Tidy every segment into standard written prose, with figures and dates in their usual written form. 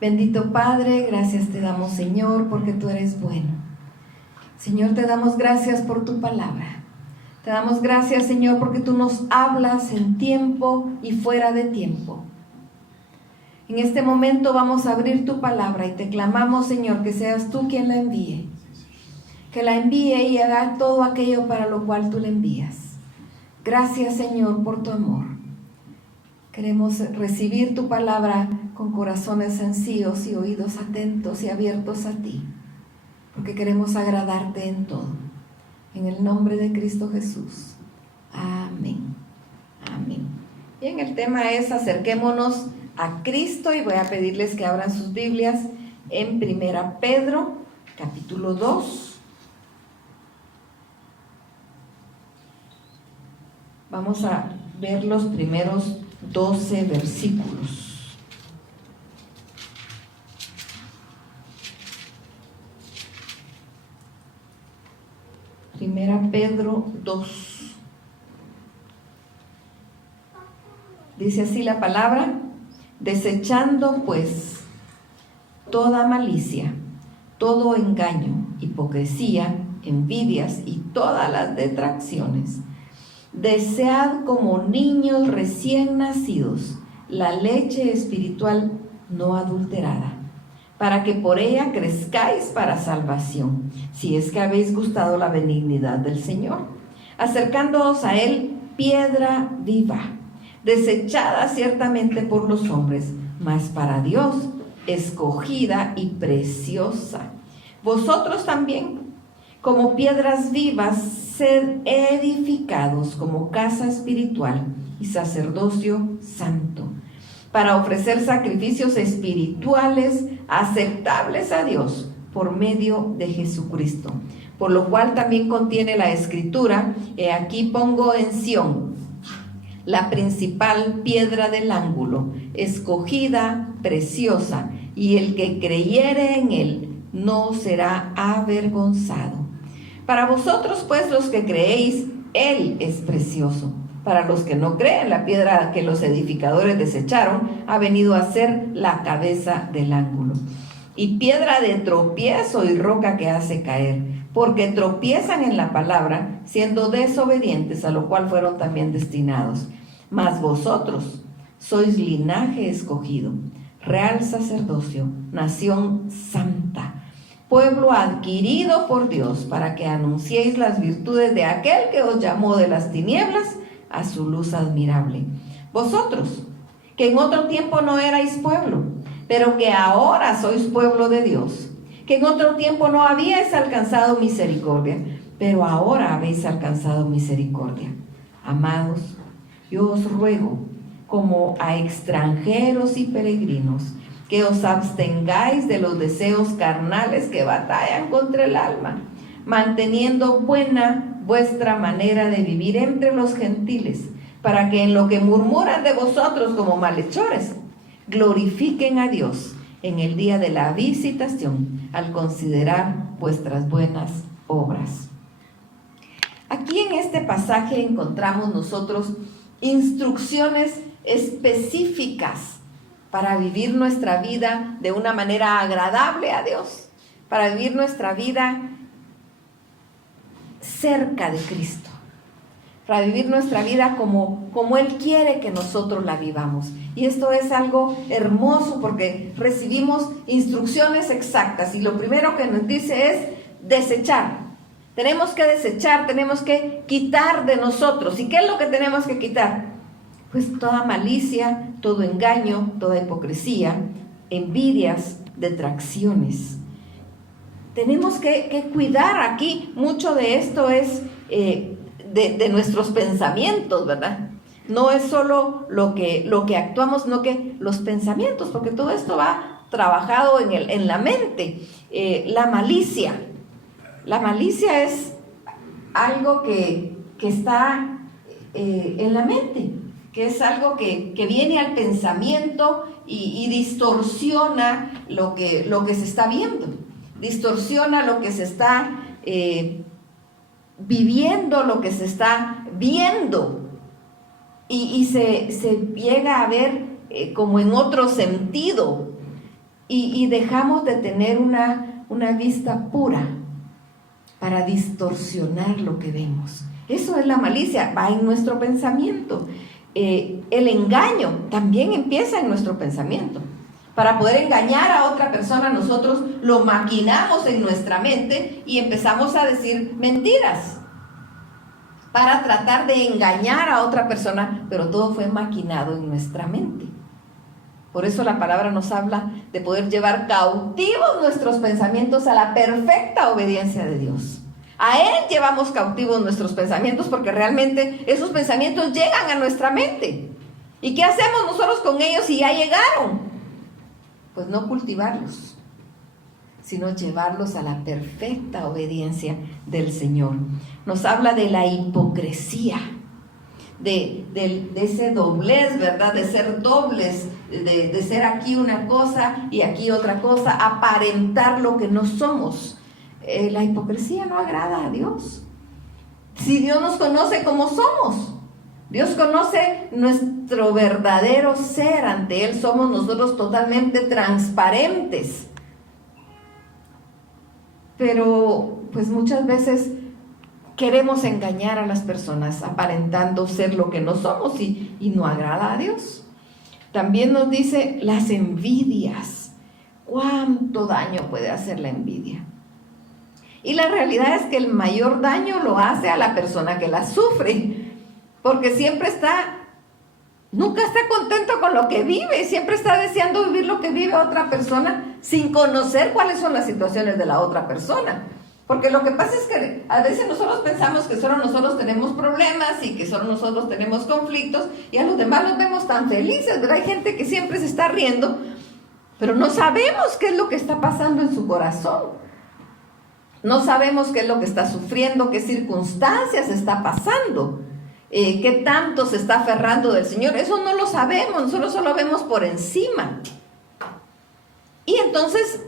Bendito Padre, gracias te damos, Señor, porque tú eres bueno. Señor, te damos gracias por tu palabra. Te damos gracias, Señor, porque tú nos hablas en tiempo y fuera de tiempo. En este momento vamos a abrir tu palabra y te clamamos, Señor, que seas tú quien la envíe. Que la envíe y haga todo aquello para lo cual tú la envías. Gracias, Señor, por tu amor. Queremos recibir tu palabra con corazones sencillos y oídos atentos y abiertos a ti, porque queremos agradarte en todo. En el nombre de Cristo Jesús. Amén. Amén. Bien, el tema es acerquémonos a Cristo y voy a pedirles que abran sus Biblias en 1 Pedro, capítulo 2. Vamos a ver los primeros 12 versículos. Primera Pedro 2. Dice así la palabra: desechando pues toda malicia, todo engaño, hipocresía, envidias y todas las detracciones. Desead como niños recién nacidos la leche espiritual no adulterada, para que por ella crezcáis para salvación, si es que habéis gustado la benignidad del Señor, acercándoos a Él piedra viva, desechada ciertamente por los hombres, mas para Dios escogida y preciosa. Vosotros también, como piedras vivas, sed edificados como casa espiritual y sacerdocio santo, para ofrecer sacrificios espirituales aceptables a Dios por medio de Jesucristo. Por lo cual también contiene la Escritura: he aquí pongo en Sión la principal piedra del ángulo, escogida, preciosa, y el que creyere en él no será avergonzado. Para vosotros, pues, los que creéis, Él es precioso. Para los que no creen, la piedra que los edificadores desecharon ha venido a ser la cabeza del ángulo, y piedra de tropiezo y roca que hace caer, porque tropiezan en la palabra, siendo desobedientes, a lo cual fueron también destinados. Mas vosotros sois linaje escogido, real sacerdocio, nación santa, pueblo adquirido por Dios, para que anunciéis las virtudes de aquel que os llamó de las tinieblas a su luz admirable. Vosotros, que en otro tiempo no erais pueblo, pero que ahora sois pueblo de Dios, que en otro tiempo no habíais alcanzado misericordia, pero ahora habéis alcanzado misericordia. Amados, yo os ruego, como a extranjeros y peregrinos, que os abstengáis de los deseos carnales que batallan contra el alma, manteniendo buena vuestra manera de vivir entre los gentiles, para que en lo que murmuran de vosotros como malhechores, glorifiquen a Dios en el día de la visitación, al considerar vuestras buenas obras. Aquí en este pasaje encontramos nosotros instrucciones específicas para vivir nuestra vida de una manera agradable a Dios, para vivir nuestra vida cerca de Cristo, para vivir nuestra vida como Él quiere que nosotros la vivamos. Y esto es algo hermoso porque recibimos instrucciones exactas, y lo primero que nos dice es desechar. Tenemos que desechar, tenemos que quitar de nosotros. ¿Y qué es lo que tenemos que quitar? Pues toda malicia, todo engaño, toda hipocresía, envidias, detracciones. Tenemos que cuidar aquí. Mucho de esto es de nuestros pensamientos, ¿verdad? No es solo lo que actuamos, sino que los pensamientos, porque todo esto va trabajado en la mente. La malicia es algo que está en la mente, que es algo que viene al pensamiento y distorsiona lo que se está viendo, distorsiona lo que se está viviendo, lo que se está viendo, y se llega a ver como en otro sentido, y dejamos de tener una vista pura para distorsionar lo que vemos. Eso es la malicia, va en nuestro pensamiento. El engaño también empieza en nuestro pensamiento. Para poder engañar a otra persona, nosotros lo maquinamos en nuestra mente y empezamos a decir mentiras para tratar de engañar a otra persona, pero todo fue maquinado en nuestra mente. Por eso la palabra nos habla de poder llevar cautivos nuestros pensamientos a la perfecta obediencia de Dios. A Él llevamos cautivos nuestros pensamientos porque realmente esos pensamientos llegan a nuestra mente. ¿Y qué hacemos nosotros con ellos si ya llegaron? Pues no cultivarlos, sino llevarlos a la perfecta obediencia del Señor. Nos habla de la hipocresía, de ese doblez, ¿verdad? De ser dobles, de ser aquí una cosa y aquí otra cosa, aparentar lo que no somos. La hipocresía no agrada a Dios. Si Dios nos conoce como somos, Dios conoce nuestro verdadero ser, ante Él somos nosotros totalmente transparentes. Pero pues muchas veces queremos engañar a las personas aparentando ser lo que no somos y no agrada a Dios. También nos dice las envidias. ¿Cuánto daño puede hacer la envidia? Y la realidad es que el mayor daño lo hace a la persona que la sufre, porque nunca está contento con lo que vive, siempre está deseando vivir lo que vive otra persona sin conocer cuáles son las situaciones de la otra persona. Porque lo que pasa es que a veces nosotros pensamos que solo nosotros tenemos problemas y que solo nosotros tenemos conflictos y a los demás los vemos tan felices, ¿verdad? Hay gente que siempre se está riendo, pero no sabemos qué es lo que está pasando en su corazón. No sabemos qué es lo que está sufriendo, qué circunstancias está pasando, qué tanto se está aferrando del Señor. Eso no lo sabemos, nosotros solo vemos por encima. Y entonces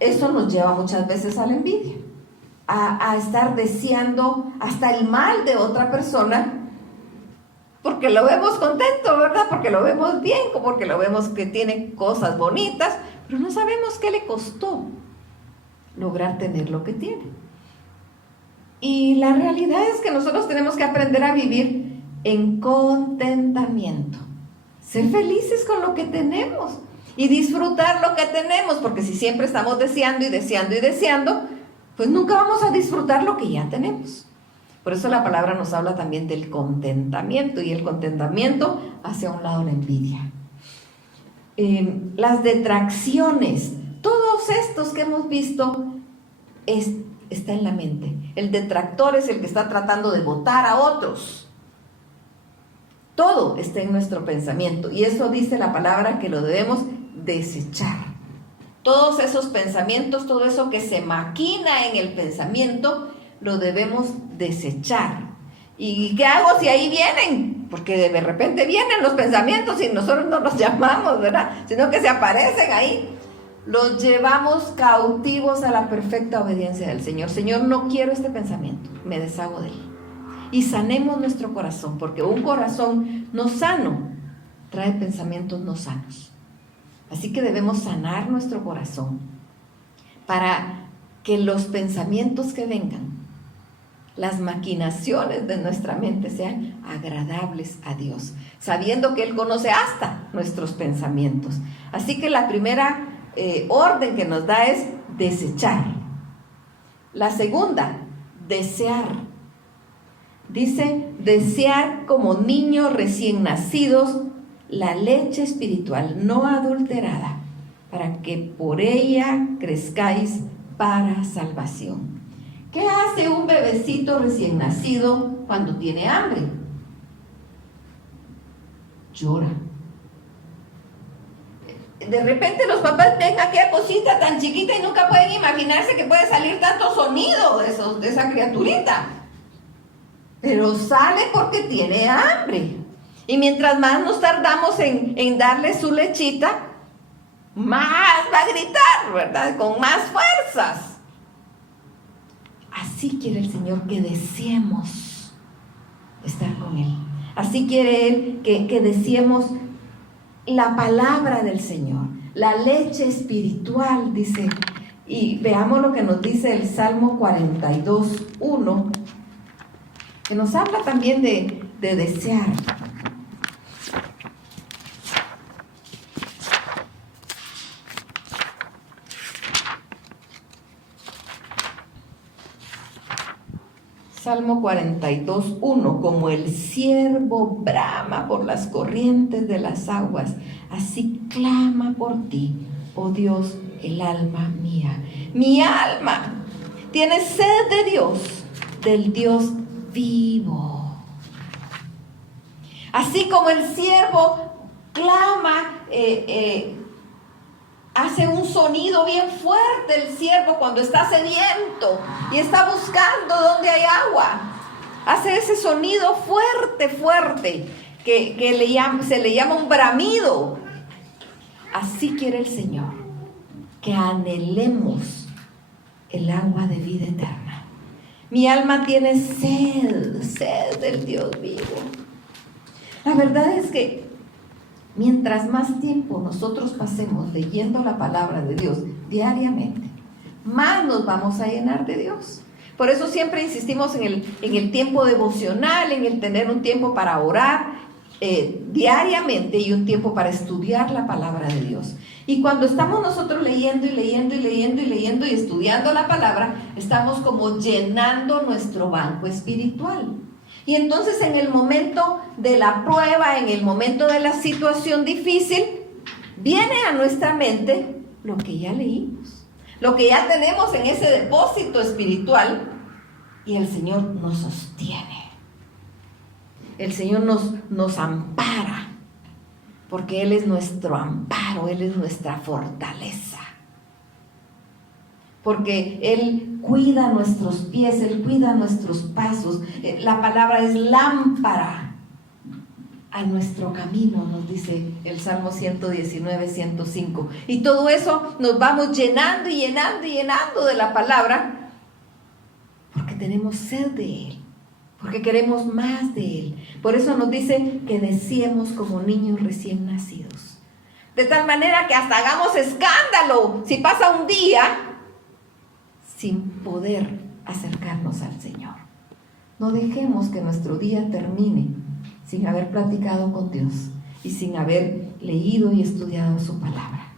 eso nos lleva muchas veces a la envidia, a estar deseando hasta el mal de otra persona, porque lo vemos contento, ¿verdad? Porque lo vemos bien, porque lo vemos que tiene cosas bonitas, pero no sabemos qué le costó lograr tener lo que tiene. Y la realidad es que nosotros tenemos que aprender a vivir en contentamiento, ser felices con lo que tenemos y disfrutar lo que tenemos, porque si siempre estamos deseando y deseando y deseando, pues nunca vamos a disfrutar lo que ya tenemos. Por eso la palabra nos habla también del contentamiento, y el contentamiento hace a un lado la envidia. Las detracciones, todos estos que hemos visto, está en la mente. El detractor es el que está tratando de botar a otros. Todo está en nuestro pensamiento, y eso dice la palabra que lo debemos desechar. Todos esos pensamientos, todo eso que se maquina en el pensamiento, lo debemos desechar. ¿Y qué hago si ahí vienen? Porque de repente vienen los pensamientos y nosotros no los llamamos, ¿verdad? Sino que se aparecen ahí. Los llevamos cautivos a la perfecta obediencia del Señor. Señor, no quiero este pensamiento, me deshago de él. Y sanemos nuestro corazón, porque un corazón no sano trae pensamientos no sanos. Así que debemos sanar nuestro corazón para que los pensamientos que vengan, las maquinaciones de nuestra mente sean agradables a Dios, sabiendo que Él conoce hasta nuestros pensamientos. Así que la primera orden que nos da es desechar. La segunda, desear. Dice, desear como niños recién nacidos la leche espiritual no adulterada, para que por ella crezcáis para salvación. ¿Qué hace un bebecito recién nacido cuando tiene hambre? Llora. De repente los papás ven aquella cosita tan chiquita y nunca pueden imaginarse que puede salir tanto sonido de esa criaturita. Pero sale porque tiene hambre. Y mientras más nos tardamos en darle su lechita, más va a gritar, ¿verdad? Con más fuerzas. Así quiere el Señor que deseemos estar con Él. Así quiere Él que deseemos la palabra del Señor. la leche espiritual, dice. Y veamos lo que nos dice el Salmo 42:1, que nos habla también de desear. Salmo 42:1, como el ciervo brama por las corrientes de las aguas, así clama por ti, oh Dios, el alma mía. Mi alma tiene sed de Dios, del Dios vivo. Así como el ciervo clama, hace un sonido bien fuerte el ciervo cuando está sediento y está buscando donde hay agua. Hace ese sonido fuerte, fuerte, que se le llama un bramido. Así quiere el Señor, que anhelemos el agua de vida eterna. Mi alma tiene sed, sed del Dios vivo. La verdad es que mientras más tiempo nosotros pasemos leyendo la palabra de Dios diariamente, más nos vamos a llenar de Dios. Por eso siempre insistimos en el tiempo devocional, en el tener un tiempo para orar diariamente y un tiempo para estudiar la palabra de Dios. Y cuando estamos nosotros leyendo y estudiando la palabra, estamos como llenando nuestro banco espiritual. Y entonces en el momento de la prueba, en el momento de la situación difícil, viene a nuestra mente lo que ya leímos, lo que ya tenemos en ese depósito espiritual, y el Señor nos sostiene. El Señor nos ampara, porque Él es nuestro amparo, Él es nuestra fortaleza. Porque Él cuida nuestros pies, Él cuida nuestros pasos. La palabra es lámpara a nuestro camino, nos dice el Salmo 119:105. Y todo eso nos vamos llenando y llenando y llenando de la palabra, porque tenemos sed de Él, porque queremos más de Él. Por eso nos dice que deseemos como niños recién nacidos. De tal manera que hasta hagamos escándalo si pasa un día sin poder acercarnos al Señor. No dejemos que nuestro día termine sin haber platicado con Dios y sin haber leído y estudiado su palabra.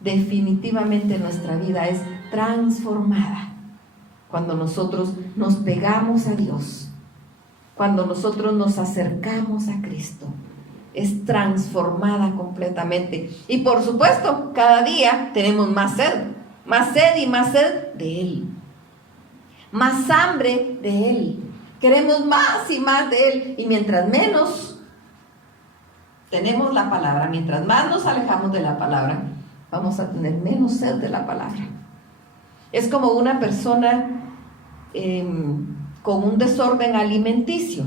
Definitivamente nuestra vida es transformada cuando nosotros nos pegamos a Dios, cuando nosotros nos acercamos a Cristo. Es transformada completamente. Y por supuesto, cada día tenemos más sed y más sed de Él, más hambre de Él. Queremos más y más de Él. Y mientras menos tenemos la palabra, mientras más nos alejamos de la palabra, vamos a tener menos sed de la palabra. Es como una persona con un desorden alimenticio.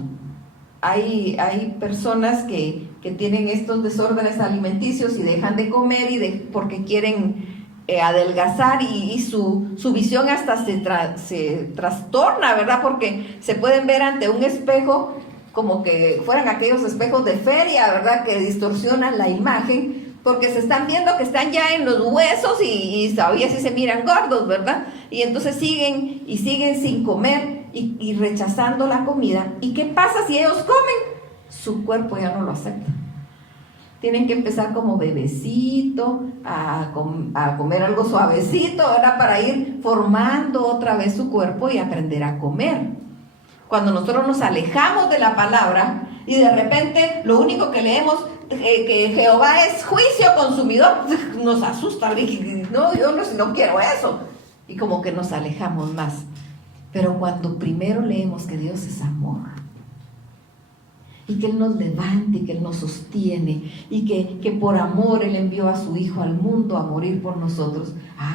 Hay personas que tienen estos desórdenes alimenticios y dejan de comer porque quieren adelgazar, y su visión hasta se trastorna, ¿verdad? Porque se pueden ver ante un espejo como que fueran aquellos espejos de feria, ¿verdad? Que distorsionan la imagen, porque se están viendo que están ya en los huesos y todavía sí se miran gordos, ¿verdad? Y entonces siguen sin comer y rechazando la comida. ¿Y qué pasa si ellos comen? Su cuerpo ya no lo acepta. Tienen que empezar como bebecito a comer algo suavecito, ¿verdad? Para ir formando otra vez su cuerpo y aprender a comer. Cuando nosotros nos alejamos de la palabra y de repente lo único que leemos que Jehová es juicio consumidor, nos asusta. No, yo no quiero eso. Y como que nos alejamos más. Pero cuando primero leemos que Dios es amor, y que Él nos levante, y que Él nos sostiene, y que por amor Él envió a su Hijo al mundo a morir por nosotros,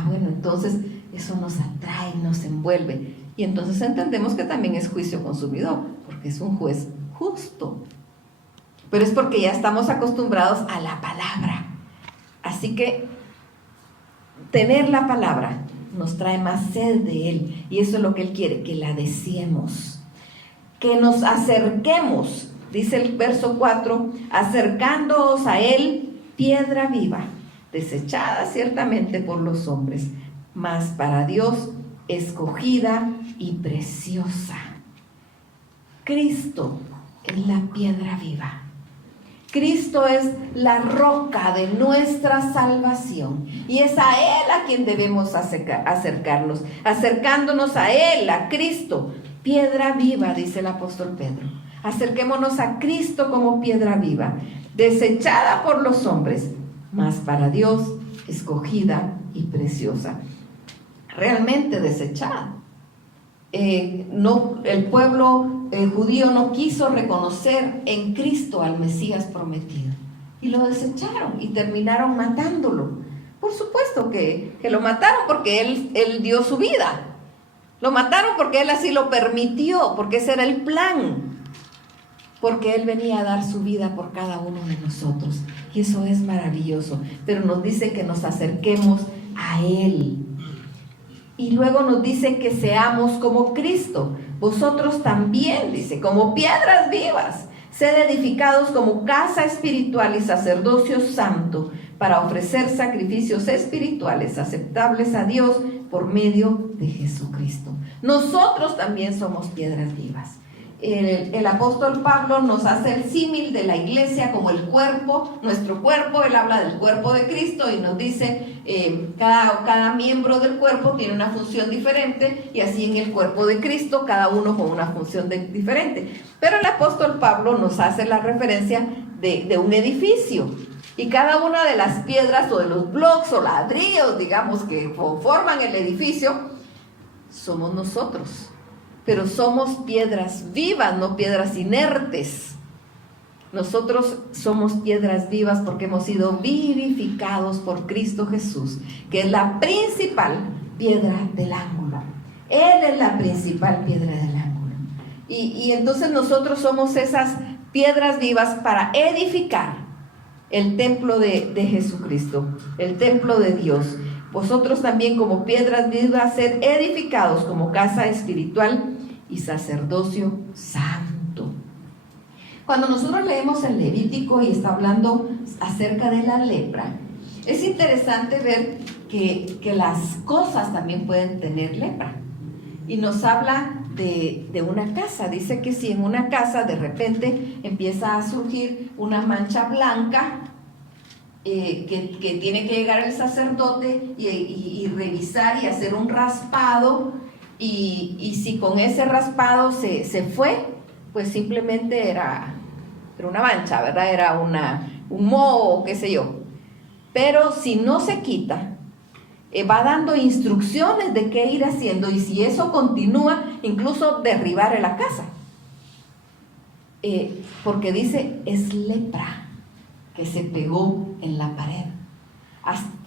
bueno, entonces eso nos atrae, nos envuelve. Y entonces entendemos que también es juicio consumidor, porque es un juez justo. Pero es porque ya estamos acostumbrados a la palabra. Así que tener la palabra nos trae más sed de Él, y eso es lo que Él quiere, que la deseemos, que nos acerquemos. Dice el verso 4, acercándoos a Él, piedra viva, desechada ciertamente por los hombres, mas para Dios escogida y preciosa. Cristo es la piedra viva. Cristo es la roca de nuestra salvación y es a Él a quien debemos acercarnos, acercándonos a Él, a Cristo, piedra viva, dice el apóstol Pedro. Acerquémonos a Cristo como piedra viva, desechada por los hombres, mas para Dios escogida y preciosa. Realmente desechada. El pueblo judío no quiso reconocer en Cristo al Mesías prometido y lo desecharon y terminaron matándolo. Por supuesto que lo mataron porque él dio su vida. Lo mataron porque Él así lo permitió, porque ese era el plan, porque Él venía a dar su vida por cada uno de nosotros. Y eso es maravilloso, pero nos dice que nos acerquemos a Él. Y luego nos dice que seamos como Cristo. Vosotros también, dice, como piedras vivas, sed edificados como casa espiritual y sacerdocio santo, para ofrecer sacrificios espirituales aceptables a Dios por medio de Jesucristo. Nosotros también somos piedras vivas. El apóstol Pablo nos hace el símil de la iglesia como el cuerpo, nuestro cuerpo. Él habla del cuerpo de Cristo y nos dice cada miembro del cuerpo tiene una función diferente, y así en el cuerpo de Cristo cada uno con una función diferente. Pero el apóstol Pablo nos hace la referencia de un edificio, y cada una de las piedras o de los bloques o ladrillos, digamos, que forman el edificio somos nosotros. Pero somos piedras vivas, no piedras inertes. Nosotros somos piedras vivas porque hemos sido vivificados por Cristo Jesús, que es la principal piedra del ángulo. Él es la principal piedra del ángulo. Y entonces nosotros somos esas piedras vivas para edificar el templo de Jesucristo, el templo de Dios. Vosotros también como piedras vivas sed edificados como casa espiritual y sacerdocio santo. Cuando nosotros leemos el Levítico y está hablando acerca de la lepra, es interesante ver que las cosas también pueden tener lepra. Y nos habla de una casa. Dice que si en una casa de repente empieza a surgir una mancha blanca, que tiene que llegar el sacerdote y revisar y hacer un raspado, y si con ese raspado se fue, pues simplemente era una mancha, ¿verdad? Era un moho, qué sé yo. Pero si no se quita, va dando instrucciones de qué ir haciendo, y si eso continúa, incluso derribar la casa, porque dice es lepra que se pegó en la pared.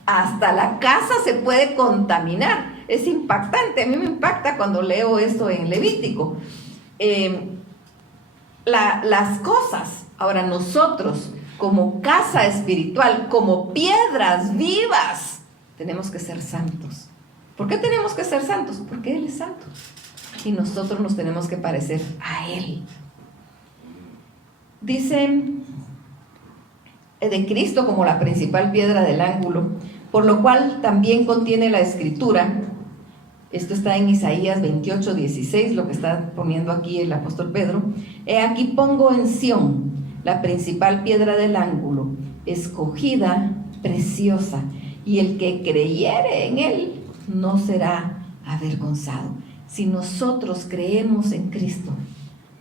Hasta la casa se puede contaminar. Es impactante. A mí me impacta cuando leo esto en Levítico. Las cosas. Ahora nosotros, como casa espiritual, como piedras vivas, tenemos que ser santos. ¿Por qué tenemos que ser santos? Porque Él es santo. Y nosotros nos tenemos que parecer a Él. Dice de Cristo como la principal piedra del ángulo, por lo cual también contiene la escritura. Esto está en Isaías 28:16, lo que está poniendo aquí el apóstol Pedro. He aquí pongo en Sión la principal piedra del ángulo, escogida, preciosa, y el que creyere en Él no será avergonzado. Si nosotros creemos en Cristo,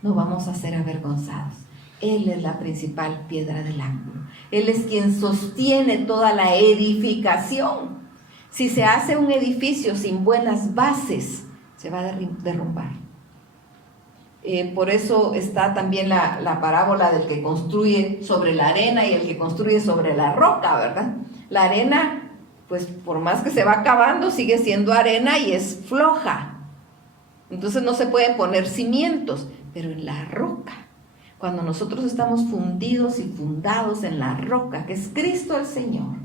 no vamos a ser avergonzados. Él es la principal piedra del ángulo. Él es quien sostiene toda la edificación. Si se hace un edificio sin buenas bases, se va a derrumbar. Por eso está también la parábola del que construye sobre la arena y el que construye sobre la roca, ¿verdad? La arena, pues por más que se va acabando, sigue siendo arena y es floja. Entonces no se pueden poner cimientos, pero en la roca, cuando nosotros estamos fundidos y fundados en la roca, que es Cristo el Señor,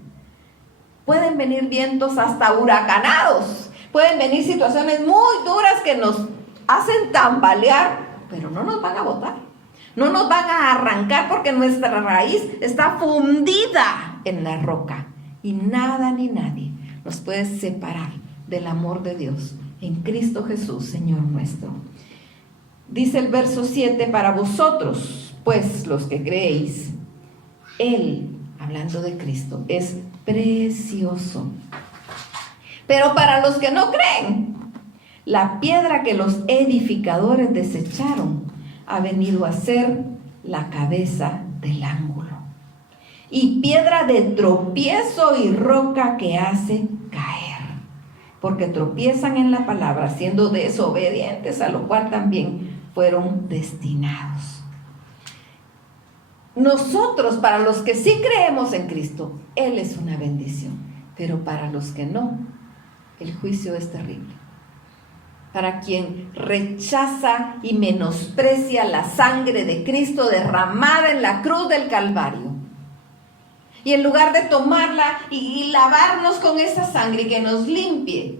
pueden venir vientos hasta huracanados, pueden venir situaciones muy duras que nos hacen tambalear, pero no nos van a botar, no nos van a arrancar, porque nuestra raíz está fundida en la roca, Y nada ni nadie nos puede separar del amor de Dios en Cristo Jesús, Señor nuestro. Dice el verso 7, para vosotros, pues los que creéis, Él, hablando de Cristo, es precioso. Pero para los que no creen, la piedra que los edificadores desecharon ha venido a ser la cabeza del ángulo, y piedra de tropiezo y roca que hace caer, porque tropiezan en la palabra, siendo desobedientes, a lo cual también fueron destinados. Nosotros, para los que sí creemos en Cristo, Él es una bendición, pero para los que no, el juicio es terrible. Para quien rechaza y menosprecia la sangre de Cristo derramada en la cruz del Calvario, y en lugar de tomarla y lavarnos con esa sangre que nos limpie,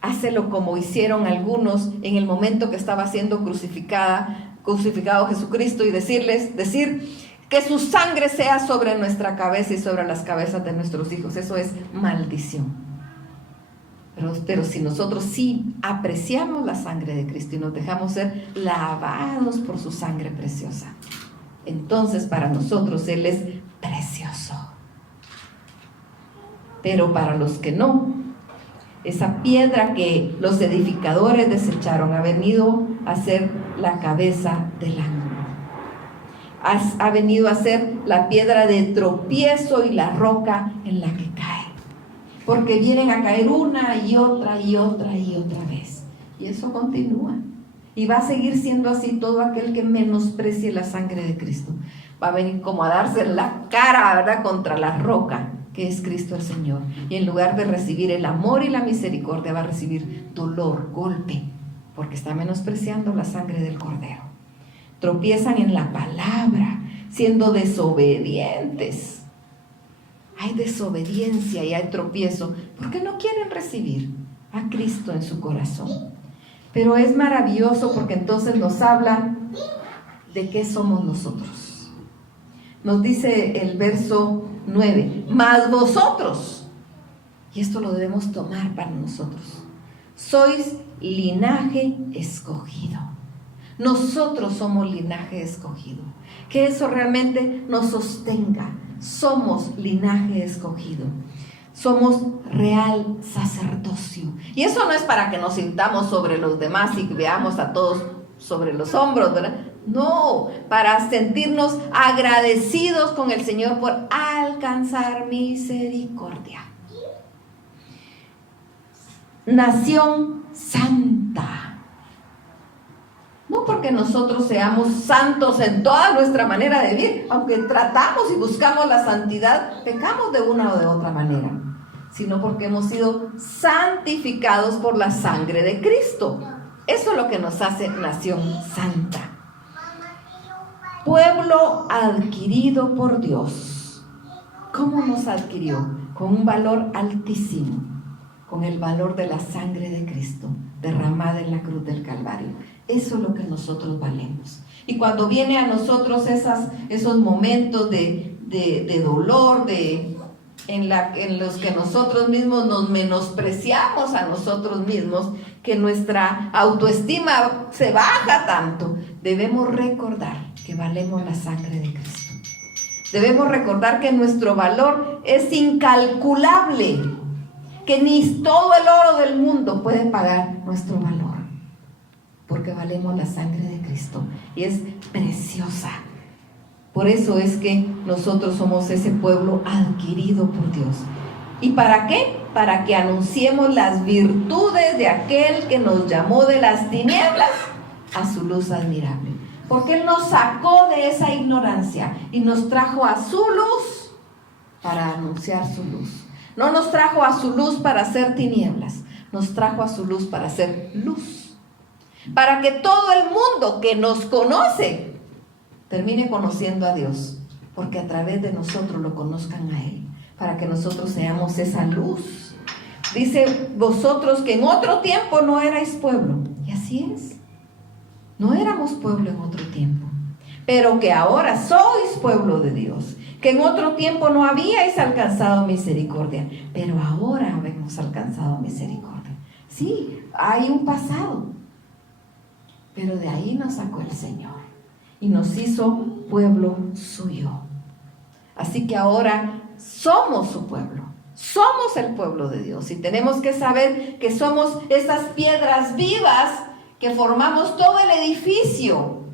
hácelo como hicieron algunos en el momento que estaba siendo crucificado Jesucristo, y decir que su sangre sea sobre nuestra cabeza y sobre las cabezas de nuestros hijos. Eso es maldición. Pero si nosotros sí apreciamos la sangre de Cristo y nos dejamos ser lavados por su sangre preciosa, entonces para nosotros Él es precioso. Pero para los que no, esa piedra que los edificadores desecharon ha venido a ser la cabeza del ángulo. Ha venido a ser la piedra de tropiezo y la roca en la que cae. Porque vienen a caer una y otra y otra y otra vez. Y eso continúa. Y va a seguir siendo así todo aquel que menosprecie la sangre de Cristo. Va a venir como a darse la cara, ¿verdad?, contra la roca, que es Cristo el Señor. Y en lugar de recibir el amor y la misericordia, va a recibir dolor, golpe, porque está menospreciando la sangre del Cordero. Tropiezan en la palabra, siendo desobedientes. Hay desobediencia y hay tropiezo, porque no quieren recibir a Cristo en su corazón. Pero es maravilloso, porque entonces nos habla de qué somos nosotros. Nos dice el verso 9, mas vosotros, y esto lo debemos tomar para nosotros, sois linaje escogido. Nosotros somos linaje escogido. Que eso realmente nos sostenga. Somos linaje escogido. Somos real sacerdocio. Y eso no es para que nos sintamos sobre los demás y que veamos a todos sobre los hombros, ¿verdad? No, para sentirnos agradecidos con el Señor por alcanzar misericordia. Nación santa. No porque nosotros seamos santos en toda nuestra manera de vivir, aunque tratamos y buscamos la santidad, pecamos de una o de otra manera, sino porque hemos sido santificados por la sangre de Cristo. Eso es lo que nos hace nación santa. Pueblo adquirido por Dios. ¿Cómo nos adquirió? Con un valor altísimo, con el valor de la sangre de Cristo derramada en la cruz del Calvario. Eso es lo que nosotros valemos. Y cuando viene a nosotros esos momentos de dolor, en los que nosotros mismos nos menospreciamos a nosotros mismos, que nuestra autoestima se baja tanto, debemos recordar que valemos la sangre de Cristo. Debemos recordar que nuestro valor es incalculable, que ni todo el oro del mundo puede pagar nuestro valor, porque valemos la sangre de Cristo y es preciosa. Por eso es que nosotros somos ese pueblo adquirido por Dios. ¿Y para qué? Para que anunciemos las virtudes de aquel que nos llamó de las tinieblas a su luz admirable. Porque Él nos sacó de esa ignorancia y nos trajo a su luz para anunciar su luz. No nos trajo a su luz para hacer tinieblas, nos trajo a su luz para hacer luz. Para que todo el mundo que nos conoce termine conociendo a Dios, porque a través de nosotros lo conozcan a Él, para que nosotros seamos esa luz. Dice, vosotros que en otro tiempo no erais pueblo, y así es, no éramos pueblo en otro tiempo, pero que ahora sois pueblo de Dios, que en otro tiempo no habíais alcanzado misericordia, pero ahora hemos alcanzado misericordia. Sí, hay un pasado, pero de ahí nos sacó el Señor y nos hizo pueblo suyo. Así que ahora somos su pueblo, somos el pueblo de Dios, y tenemos que saber que somos esas piedras vivas que formamos todo el edificio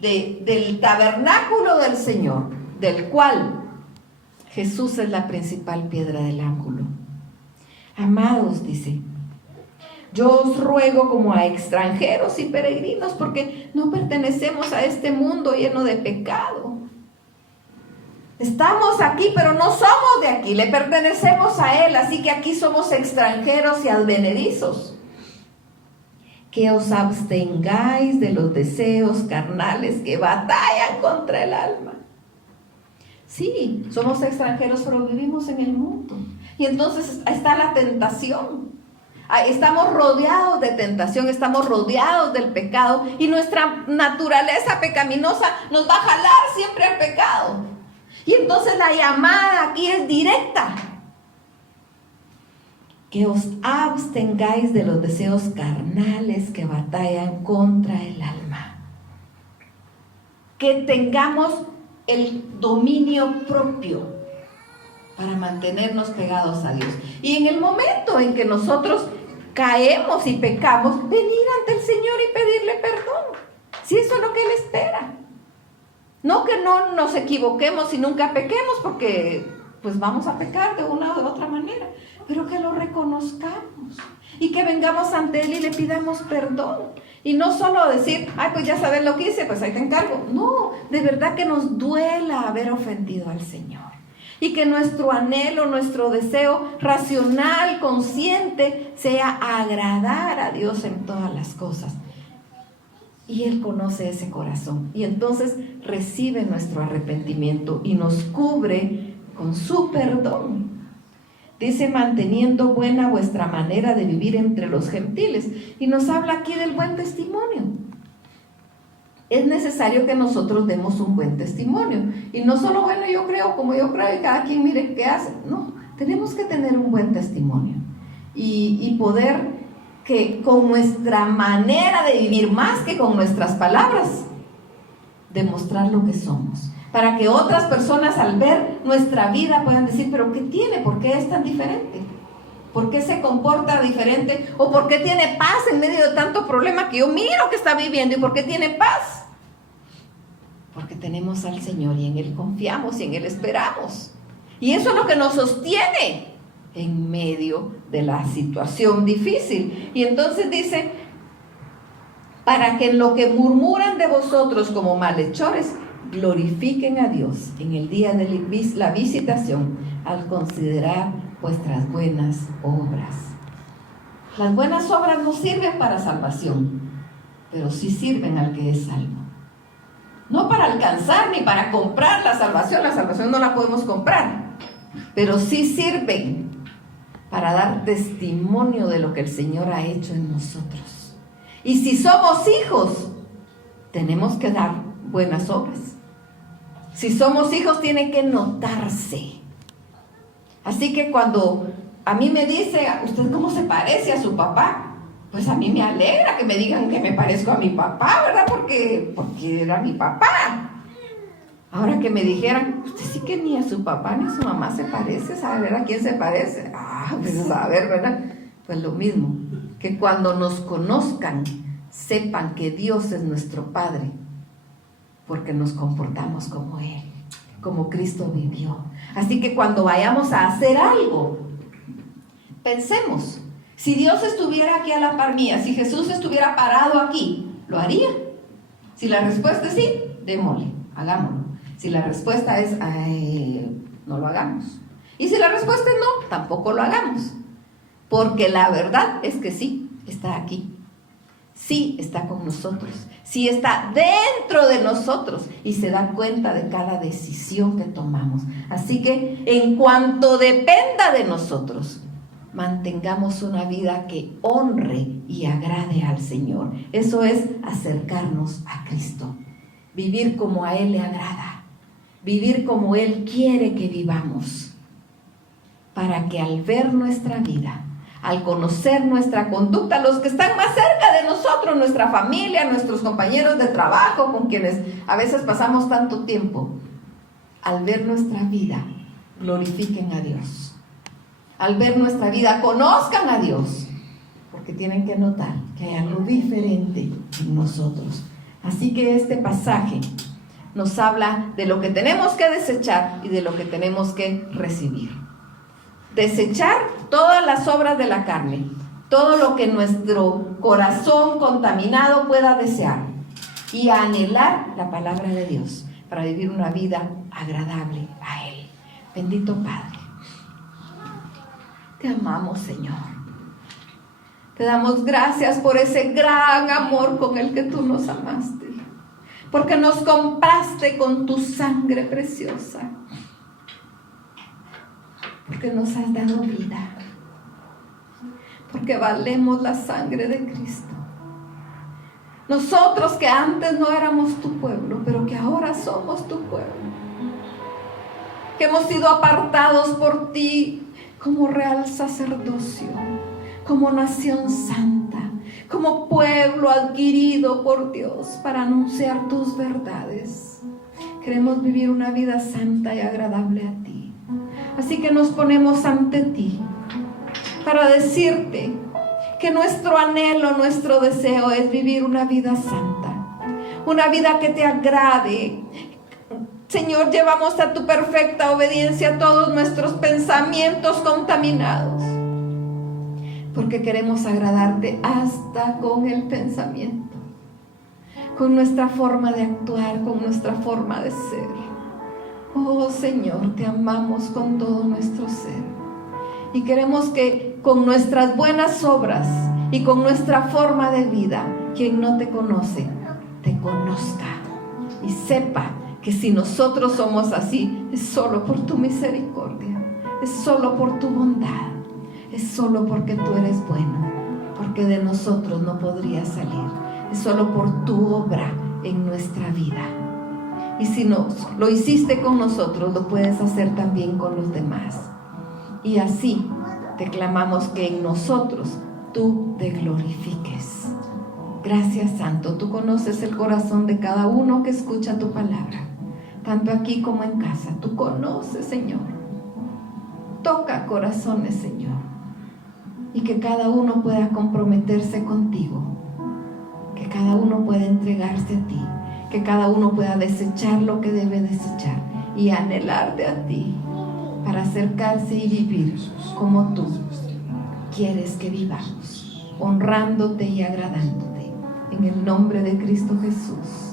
del tabernáculo del Señor, del cual Jesús es la principal piedra del ángulo. Amados, dice, yo os ruego como a extranjeros y peregrinos, porque no pertenecemos a este mundo lleno de pecado. Estamos aquí, pero no somos de aquí, le pertenecemos a Él, así que aquí somos extranjeros y advenedizos. Que os abstengáis de los deseos carnales que batallan contra el alma. Sí, somos extranjeros, pero vivimos en el mundo. Y entonces está la tentación. Estamos rodeados de tentación, estamos rodeados del pecado, y nuestra naturaleza pecaminosa nos va a jalar siempre al pecado. Y entonces la llamada aquí es directa. Que os abstengáis de los deseos carnales que batallan contra el alma. Que tengamos el dominio propio para mantenernos pegados a Dios. Y en el momento en que nosotros caemos y pecamos, venir ante el Señor y pedirle perdón. Si eso es lo que Él espera. No que no nos equivoquemos y nunca pequemos, porque pues vamos a pecar de una u otra manera, pero que lo reconozcamos y que vengamos ante Él y le pidamos perdón. Y no solo decir, ay, pues ya sabes lo que hice, pues ahí te encargo. No, de verdad que nos duela haber ofendido al Señor. Y que nuestro anhelo, nuestro deseo racional, consciente, sea agradar a Dios en todas las cosas. Y Él conoce ese corazón. Y entonces recibe nuestro arrepentimiento y nos cubre con su perdón. Dice, manteniendo buena vuestra manera de vivir entre los gentiles. Y nos habla aquí del buen testimonio. Es necesario que nosotros demos un buen testimonio. Y no solo, bueno, yo creo como yo creo y cada quien mire qué hace. No, tenemos que tener un buen testimonio. Y poder que con nuestra manera de vivir, más que con nuestras palabras, demostrar lo que somos. Para que otras personas al ver nuestra vida puedan decir, pero ¿qué tiene? ¿Por qué es tan diferente? ¿Por qué se comporta diferente? ¿O por qué tiene paz en medio de tanto problema que yo miro que está viviendo? ¿Y por qué tiene paz? Porque tenemos al Señor y en Él confiamos y en Él esperamos. Y eso es lo que nos sostiene en medio de la situación difícil. Y entonces dice, para que en lo que murmuran de vosotros como malhechores, glorifiquen a Dios en el día de la visitación, al considerar vuestras buenas obras. Las buenas obras no sirven para salvación, pero sí sirven al que es salvo. No para alcanzar ni para comprar la salvación no la podemos comprar, pero sí sirven para dar testimonio de lo que el Señor ha hecho en nosotros. Y si somos hijos, tenemos que dar buenas obras. Si somos hijos, tiene que notarse. Así que cuando a mí me dice, ¿usted cómo se parece a su papá? Pues a mí me alegra que me digan que me parezco a mi papá, ¿verdad? Porque era mi papá. Ahora que me dijeran, usted sí que ni a su papá ni a su mamá se parece, ¿sabe ver a quién se parece? Pues a ver, ¿verdad? Pues lo mismo, que cuando nos conozcan, sepan que Dios es nuestro Padre, porque nos comportamos como Él, como Cristo vivió. Así que cuando vayamos a hacer algo, pensemos, si Dios estuviera aquí a la par mía, si Jesús estuviera parado aquí, ¿lo haría? Si la respuesta es sí, démosle, hagámoslo. Si la respuesta es no lo hagamos. Y si la respuesta es no, tampoco lo hagamos. Porque la verdad es que sí, está aquí. Sí está con nosotros. Sí está dentro de nosotros. Y se da cuenta de cada decisión que tomamos. Así que en cuanto dependa de nosotros, mantengamos una vida que honre y agrade al Señor. Eso es acercarnos a Cristo. Vivir como a Él le agrada. vivir como Él quiere que vivamos, para que al ver nuestra vida, al conocer nuestra conducta, los que están más cerca de nosotros, nuestra familia, nuestros compañeros de trabajo, con quienes a veces pasamos tanto tiempo, al ver nuestra vida, glorifiquen a Dios. Al ver nuestra vida, conozcan a Dios, porque tienen que notar que hay algo diferente en nosotros. Así que este pasaje nos habla de lo que tenemos que desechar y de lo que tenemos que recibir. Desechar todas las obras de la carne, todo lo que nuestro corazón contaminado pueda desear, y anhelar la palabra de Dios para vivir una vida agradable a Él. Bendito Padre, te amamos, Señor. Te damos gracias por ese gran amor con el que tú nos amaste, porque nos compraste con tu sangre preciosa, porque nos has dado vida, porque valemos la sangre de Cristo. Nosotros que antes no éramos tu pueblo, pero que ahora somos tu pueblo, que hemos sido apartados por ti como real sacerdocio, como nación santa, como pueblo adquirido por Dios para anunciar tus verdades. Queremos vivir una vida santa y agradable a ti. Así que nos ponemos ante ti para decirte que nuestro anhelo, nuestro deseo es vivir una vida santa, una vida que te agrade. Señor, llevamos a tu perfecta obediencia todos nuestros pensamientos contaminados, porque queremos agradarte hasta con el pensamiento, con nuestra forma de actuar, con nuestra forma de ser. Oh Señor, te amamos con todo nuestro ser y queremos que con nuestras buenas obras y con nuestra forma de vida, quien no te conoce, te conozca y sepa que si nosotros somos así, es solo por tu misericordia, es solo por tu bondad, es solo porque tú eres bueno, porque de nosotros no podría salir, es solo por tu obra en nuestra vida. Y si lo hiciste con nosotros, lo puedes hacer también con los demás. Y así te clamamos que en nosotros tú te glorifiques. Gracias, Santo. Tú conoces el corazón de cada uno que escucha tu palabra, tanto aquí como en casa. Tú conoces, Señor. Toca corazones, Señor. Y que cada uno pueda comprometerse contigo. Que cada uno pueda entregarse a ti. Que cada uno pueda desechar lo que debe desechar y anhelarte a ti para acercarse y vivir como tú quieres que vivamos, honrándote y agradándote. En el nombre de Cristo Jesús.